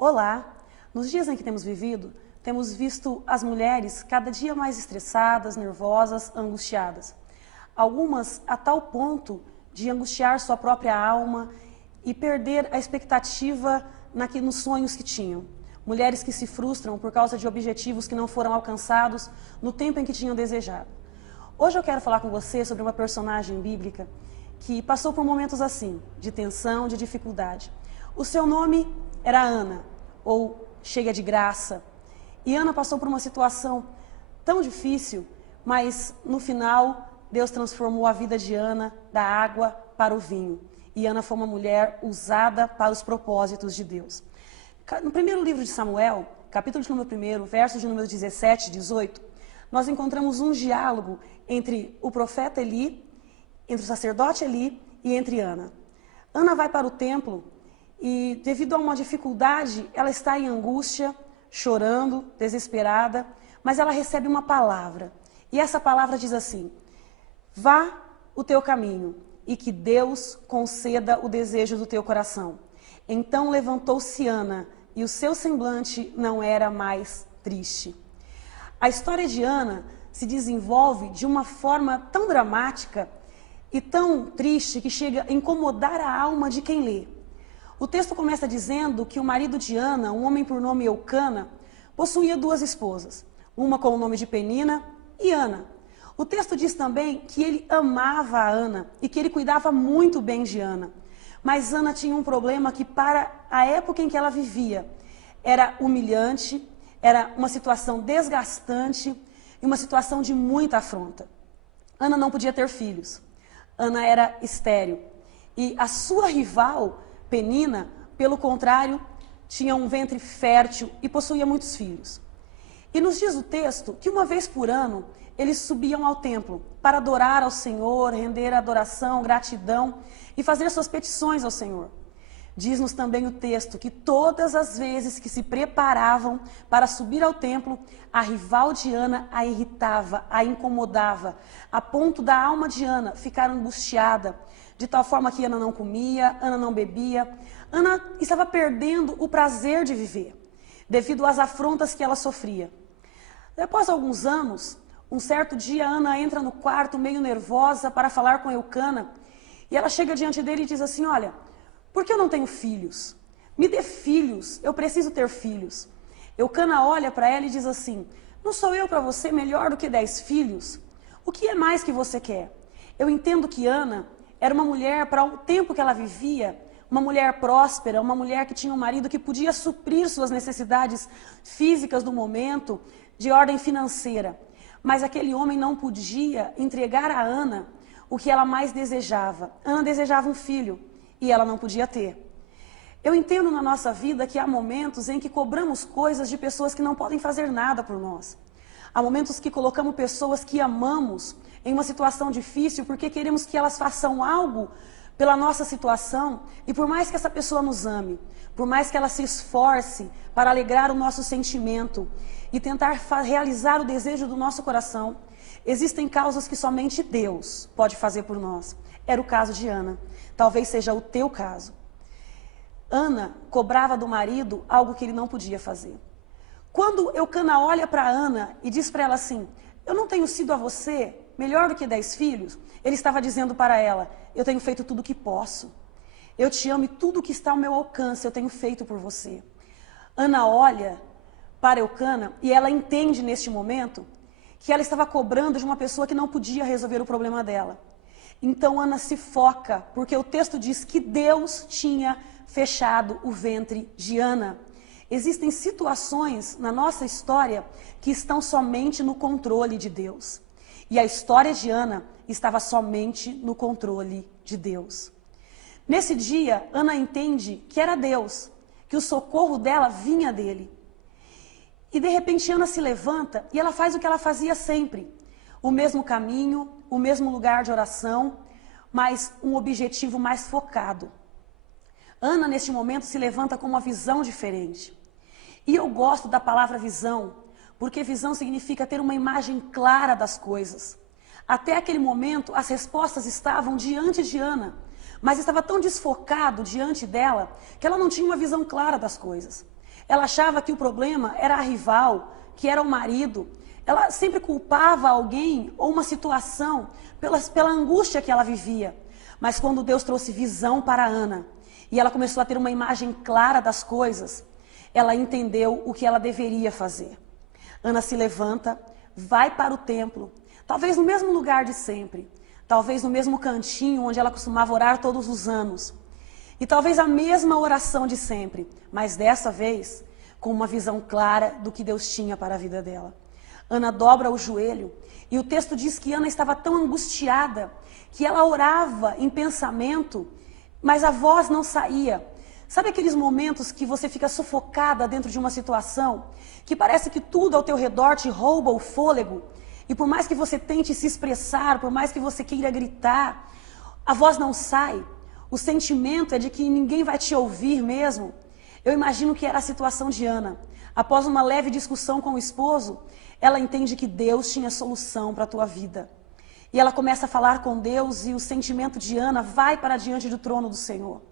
Olá! Nos dias em que temos vivido, temos visto as mulheres cada dia mais estressadas, nervosas, angustiadas. Algumas a tal ponto de angustiar sua própria alma e perder a expectativa nos sonhos que tinham. Mulheres que se frustram por causa de objetivos que não foram alcançados no tempo em que tinham desejado. Hoje eu quero falar com você sobre uma personagem bíblica que passou por momentos assim, de tensão, de dificuldade. O seu nome era Ana, ou cheia de graça. E Ana passou por uma situação tão difícil, mas no final Deus transformou a vida de Ana da água para o vinho. E Ana foi uma mulher usada para os propósitos de Deus. No primeiro livro de Samuel, capítulo de número 1, versos de número 17 e 18, nós encontramos um diálogo entre o profeta Eli, entre o sacerdote Eli e entre Ana. Ana vai para o templo e, devido a uma dificuldade, ela está em angústia, chorando, desesperada, mas ela recebe uma palavra. E essa palavra diz assim: vá o teu caminho e que Deus conceda o desejo do teu coração. Então levantou-se Ana e o seu semblante não era mais triste. A história de Ana se desenvolve de uma forma tão dramática e tão triste que chega a incomodar a alma de quem lê. O texto começa dizendo que o marido de Ana, um homem por nome Eucana, possuía duas esposas, uma com o nome de Penina e Ana. O texto diz também que ele amava a Ana e que ele cuidava muito bem de Ana. Mas Ana tinha um problema que, para a época em que ela vivia, era humilhante, era uma situação desgastante e uma situação de muita afronta. Ana não podia ter filhos. Ana era estéril. E a sua rival, Penina, pelo contrário, tinha um ventre fértil e possuía muitos filhos. E nos diz o texto que uma vez por ano eles subiam ao templo para adorar ao Senhor, render adoração, gratidão e fazer suas petições ao Senhor. Diz-nos também o texto que todas as vezes que se preparavam para subir ao templo, a rival de Ana a irritava, a incomodava, a ponto da alma de Ana ficar angustiada, de tal forma que Ana não comia, Ana não bebia. Ana estava perdendo o prazer de viver, devido às afrontas que ela sofria. Depois de alguns anos, um certo dia, Ana entra no quarto meio nervosa para falar com Eucana, e ela chega diante dele e diz assim: olha, por que eu não tenho filhos? Me dê filhos, eu preciso ter filhos. Eucana olha para ela e diz assim: não sou eu para você melhor do que 10 filhos? O que é mais que você quer? Eu entendo que Ana era uma mulher, para o tempo que ela vivia, uma mulher próspera, uma mulher que tinha um marido que podia suprir suas necessidades físicas do momento, de ordem financeira. Mas aquele homem não podia entregar a Ana o que ela mais desejava. Ana desejava um filho e ela não podia ter. Eu entendo na nossa vida que há momentos em que cobramos coisas de pessoas que não podem fazer nada por nós. Há momentos que colocamos pessoas que amamos em uma situação difícil porque queremos que elas façam algo pela nossa situação, e por mais que essa pessoa nos ame, por mais que ela se esforce para alegrar o nosso sentimento e tentar realizar o desejo do nosso coração, existem causas que somente Deus pode fazer por nós. Era o caso de Ana. Talvez seja o teu caso. Ana cobrava do marido algo que ele não podia fazer. Quando Eucana olha para Ana e diz para ela assim: eu não tenho sido a você melhor do que 10 filhos, ele estava dizendo para ela: eu tenho feito tudo o que posso. Eu te amo e tudo o que está ao meu alcance eu tenho feito por você. Ana olha para Eucana e ela entende neste momento que ela estava cobrando de uma pessoa que não podia resolver o problema dela. Então Ana se foca, porque o texto diz que Deus tinha fechado o ventre de Ana. Existem situações na nossa história que estão somente no controle de Deus. E a história de Ana estava somente no controle de Deus. Nesse dia, Ana entende que era Deus, que o socorro dela vinha dele. E de repente Ana se levanta e ela faz o que ela fazia sempre. O mesmo caminho, o mesmo lugar de oração, mas um objetivo mais focado. Ana, neste momento, se levanta com uma visão diferente. E eu gosto da palavra visão, porque visão significa ter uma imagem clara das coisas. Até aquele momento, as respostas estavam diante de Ana, mas estava tão desfocado diante dela que ela não tinha uma visão clara das coisas. Ela achava que o problema era a rival, que era o marido. Ela sempre culpava alguém ou uma situação pela angústia que ela vivia. Mas quando Deus trouxe visão para Ana e ela começou a ter uma imagem clara das coisas, ela entendeu o que ela deveria fazer. Ana se levanta, vai para o templo, talvez no mesmo lugar de sempre, talvez no mesmo cantinho onde ela costumava orar todos os anos. E talvez a mesma oração de sempre, mas dessa vez com uma visão clara do que Deus tinha para a vida dela. Ana dobra o joelho e o texto diz que Ana estava tão angustiada que ela orava em pensamento, mas a voz não saía. Sabe aqueles momentos que você fica sufocada dentro de uma situação, que parece que tudo ao teu redor te rouba o fôlego, e por mais que você tente se expressar, por mais que você queira gritar, a voz não sai, o sentimento é de que ninguém vai te ouvir mesmo? Eu imagino que era a situação de Ana. Após uma leve discussão com o esposo, ela entende que Deus tinha solução para a tua vida. E ela começa a falar com Deus e o sentimento de Ana vai para diante do trono do Senhor.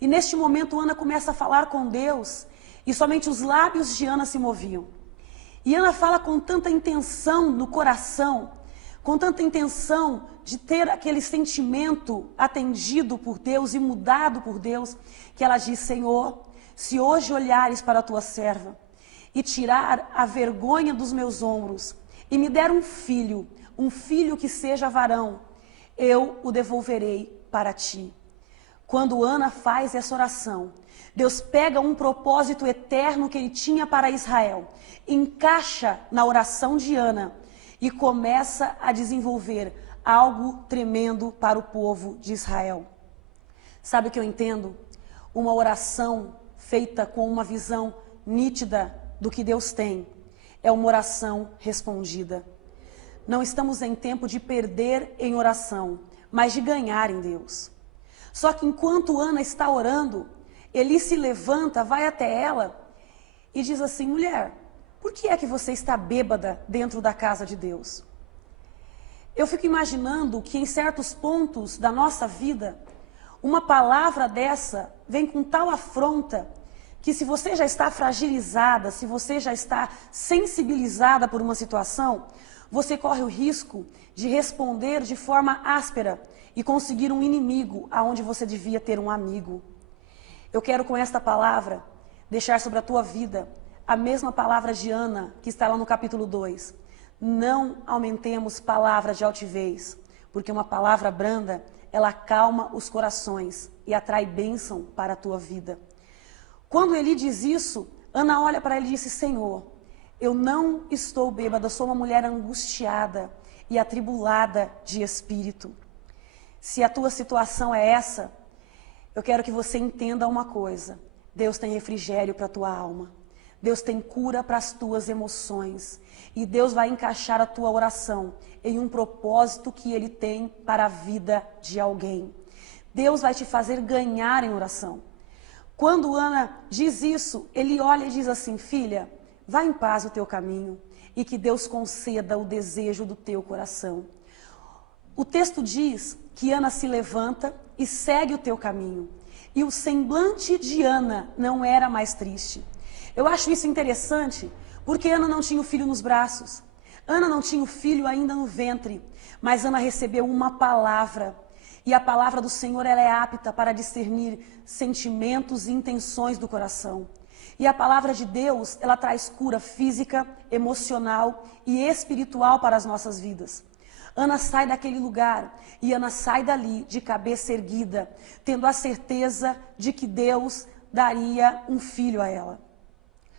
E neste momento Ana começa a falar com Deus e somente os lábios de Ana se moviam. E Ana fala com tanta intenção no coração, com tanta intenção de ter aquele sentimento atendido por Deus e mudado por Deus, que ela diz: Senhor, se hoje olhares para a tua serva e tirar a vergonha dos meus ombros e me der um filho que seja varão, eu o devolverei para ti. Quando Ana faz essa oração, Deus pega um propósito eterno que ele tinha para Israel, encaixa na oração de Ana e começa a desenvolver algo tremendo para o povo de Israel. Sabe o que eu entendo? Uma oração feita com uma visão nítida do que Deus tem é uma oração respondida. Não estamos em tempo de perder em oração, mas de ganhar em Deus. Só que enquanto Ana está orando, Eli se levanta, vai até ela e diz assim: mulher, por que é que você está bêbada dentro da casa de Deus? Eu fico imaginando que em certos pontos da nossa vida, uma palavra dessa vem com tal afronta, que se você já está fragilizada, se você já está sensibilizada por uma situação, você corre o risco de responder de forma áspera e conseguir um inimigo aonde você devia ter um amigo. Eu quero com esta palavra deixar sobre a tua vida a mesma palavra de Ana, que está lá no capítulo 2. Não aumentemos palavras de altivez, porque uma palavra branda, ela acalma os corações e atrai bênção para a tua vida. Quando Eli diz isso, Ana olha para ele e disse: Senhor, eu não estou bêbada, sou uma mulher angustiada e atribulada de espírito. Se a tua situação é essa, eu quero que você entenda uma coisa: Deus tem refrigério para a tua alma. Deus tem cura para as tuas emoções. E Deus vai encaixar a tua oração em um propósito que Ele tem para a vida de alguém. Deus vai te fazer ganhar em oração. Quando Ana diz isso, ele olha e diz assim: filha, vá em paz o teu caminho e que Deus conceda o desejo do teu coração. O texto diz que Ana se levanta e segue o teu caminho. E o semblante de Ana não era mais triste. Eu acho isso interessante, porque Ana não tinha o filho nos braços. Ana não tinha o filho ainda no ventre, mas Ana recebeu uma palavra. E a palavra do Senhor, ela é apta para discernir sentimentos e intenções do coração. E a palavra de Deus, ela traz cura física, emocional e espiritual para as nossas vidas. Ana sai daquele lugar e Ana sai dali de cabeça erguida, tendo a certeza de que Deus daria um filho a ela.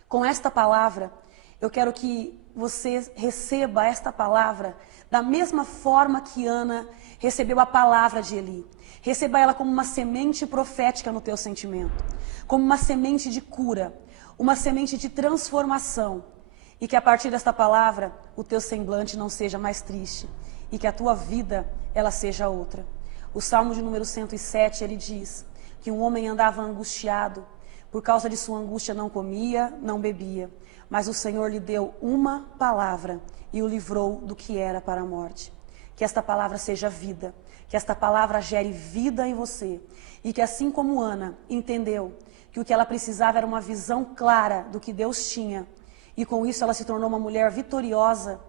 Com esta palavra, eu quero que você receba esta palavra da mesma forma que Ana recebeu a palavra de Eli. Receba ela como uma semente profética no teu sentimento, como uma semente de cura, uma semente de transformação. E que a partir desta palavra, o teu semblante não seja mais triste e que a tua vida, ela seja outra. O Salmo de número 107, ele diz que um homem andava angustiado, por causa de sua angústia não comia, não bebia, mas o Senhor lhe deu uma palavra e o livrou do que era para a morte. Que esta palavra seja vida, que esta palavra gere vida em você e que assim como Ana entendeu que o que ela precisava era uma visão clara do que Deus tinha. E com isso ela se tornou uma mulher vitoriosa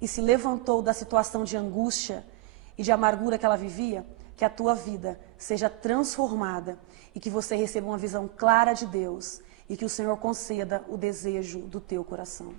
e se levantou da situação de angústia e de amargura que ela vivia. Que a tua vida seja transformada e que você receba uma visão clara de Deus e que o Senhor conceda o desejo do teu coração.